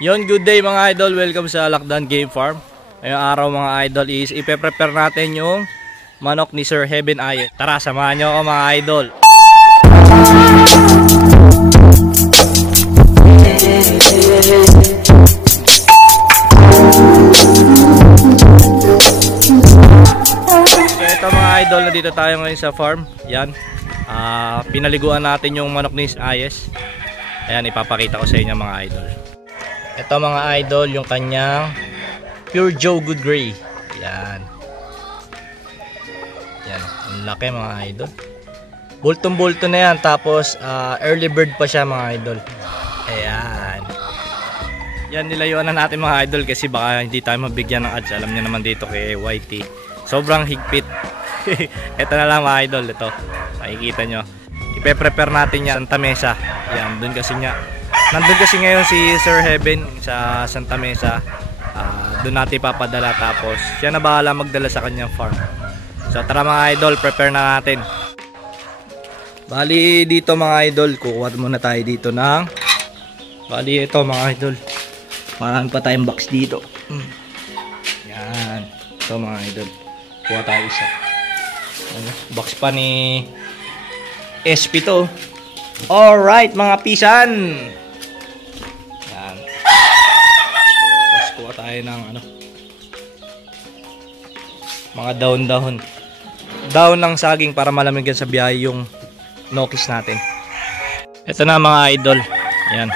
Yon, good day mga idol, welcome sa Alakdan Game Farm. Ngayong araw mga idol is ipe-prepare natin yung manok ni Sir Heaven Ayes. Tara, samahan nyo ako mga idol. So ito mga idol, nandito tayo ngayon sa farm. Yan, pinaliguan natin yung manok ni Ayes. Ayan, ipapakita ko sa inyo mga idol. Ito mga idol, yung kanyang Pure Joe Good Gray. Yan. Yan, ang laki mga idol. Bultong-bulto na yan. Tapos early bird pa siya mga idol. Ayan. Yan, nilayuan na natin mga idol kasi baka hindi tayo mabigyan ng ads. Alam niyo naman dito kay YT, sobrang higpit. Ito na lang mga idol. Ito, makikita nyo. Ipe-prepare natin yan Santa Mesa. Yan, dun kasi niya. Nandun kasi ngayon si Sir Heaven sa Santa Mesa. Doon natin papadala, tapos siya na bahala magdala sa kanyang farm. So tara mga idol, prepare na natin. Bali dito mga idol, kukuha muna tayo dito ng bali ito mga idol, marami pa tayong box dito. Yan, ito mga idol, kuha tayo isa. Box pa ni SP to. Alright mga pisan, tayo ng mga dahon ng saging para malamigan sa biyahe yung nokis natin. Ito na mga idol, yan,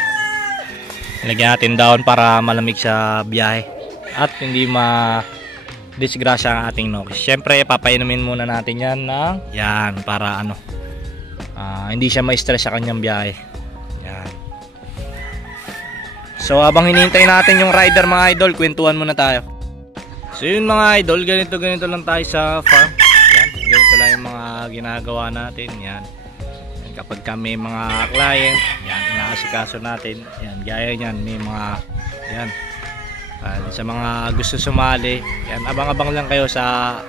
lagyan natin dahon para malamig sa biyahe at hindi ma-disgrasya ang ating nokis. Syempre papainumin muna natin yan ng yan para hindi siya ma-stress sa kanyang biyahe. Yan. So habang hinihintay natin yung rider mga idol, kwentuhan muna tayo. So yun mga idol, ganito lang tayo sa farm. Yan, ganito lang yung mga ginagawa natin. Yan, kapag kami mga client, yan, inaasikaso natin. Yan, gaya yan, may mga yan, sa mga gusto sumali, yan, abang-abang lang kayo sa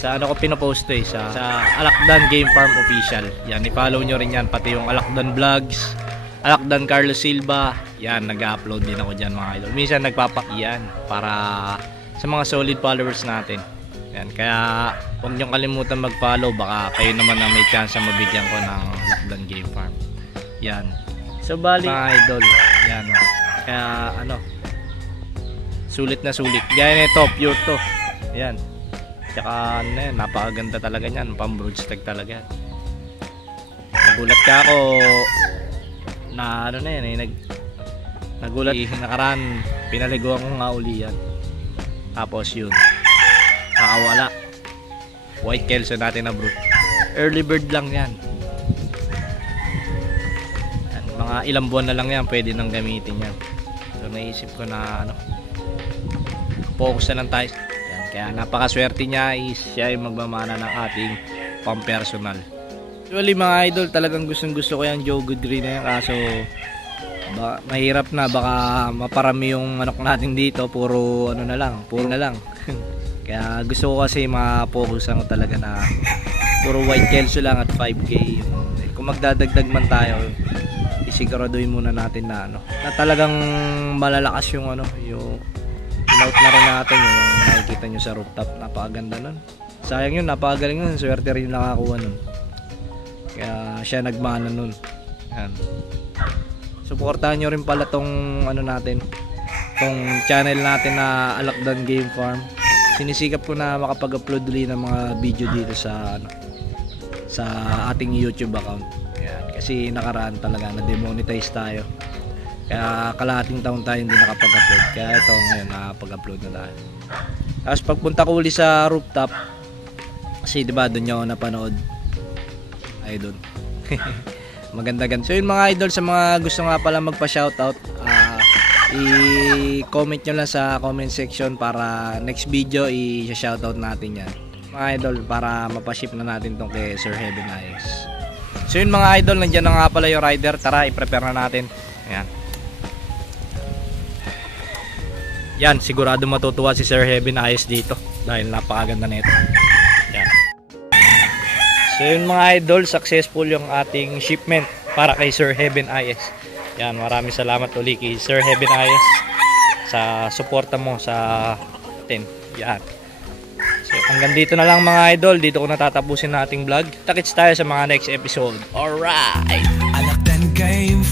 ko pinopost sa Alakdan Game Farm Official. Yan, i-follow nyo rin yan, pati yung Alakdan Vlogs, Alakdan Carlos Silva. Yan, nag-upload din ako dyan mga idol. Minsan nagpapakiyan para sa mga solid followers natin. Yan, kaya huwag nyo kalimutan mag-follow, baka kayo naman na may chance na mabigyan ko ng Alakdan Game Farm. Yan, so bali mga idol, yan, kaya sulit na sulit. Gaya nito, pure to. Yan, tsaka yan, napakaganda talaga yan, pang-brood stag talaga. Nagulat ka ako na nagulat nakaraan, pinaliguan ko nga uli yan, tapos yun nakawala. White Kelso natin na brood, early bird lang yan. Yan, mga ilang buwan na lang yan pwede nang gamitin yan. So naisip ko na focus na lang tayo yan, kaya napakaswerte niya is siya yung magmamana ng ating pang-personal. Actually mga idol, talagang gustong gusto ko yung Joe Good Gray na yan, kaso mahirap na, baka maparami yung manok natin dito, puro na lang kaya gusto ko kasi ma-focusan ko talaga na puro White Kelso lang at 5K. Kung magdadagdag man tayo, isiguraduhin muna natin na na talagang malalakas yung yung in-out na rin natin, yung nakikita nyo sa rooftop. Napakaganda nun, sayang yun, napakagaling nun, swerte rin yung nakakuha nun, kaya siya nagmana nun. Yan, suportahan nyo rin pala tong natin, tong channel natin na Alakdan Game Farm. Sinisikap ko na makapag-upload ulit ng mga video dito sa ating YouTube account. Yan, kasi nakaraan talaga na demonetize tayo, kaya kalahating taon tayo hindi nakapag-upload, kaya ito ngayon nakapag-upload na tayo. Tapos pagpunta ko ulit sa rooftop, kasi diba doon nyo ako napanood, ay doon. Maganda-ganda. So yun mga idol, sa mga gusto nga pala magpa-shoutout, i-comment nyo lang sa comment section para next video i-shoutout natin yan mga idol, para mapaship na natin tong kay Sir Heaven Ayes. So yun mga idol, nandiyan na nga pala yung rider. Tara, i-prepare na natin. Ayan. Yan, sigurado matutuwa si Sir Heaven Ayes dito dahil napakaganda nito. Yan. So yun mga idol, successful yung ating shipment para kay Sir Heaven Ayes. Yan, maraming salamat uli kay Sir Heaven Ayes sa suporta mo sa atin. Yan. So, hanggang dito na lang mga idol. Dito ko natatapusin na ating vlog. Takits tayo sa mga next episode. Alright! Anak then came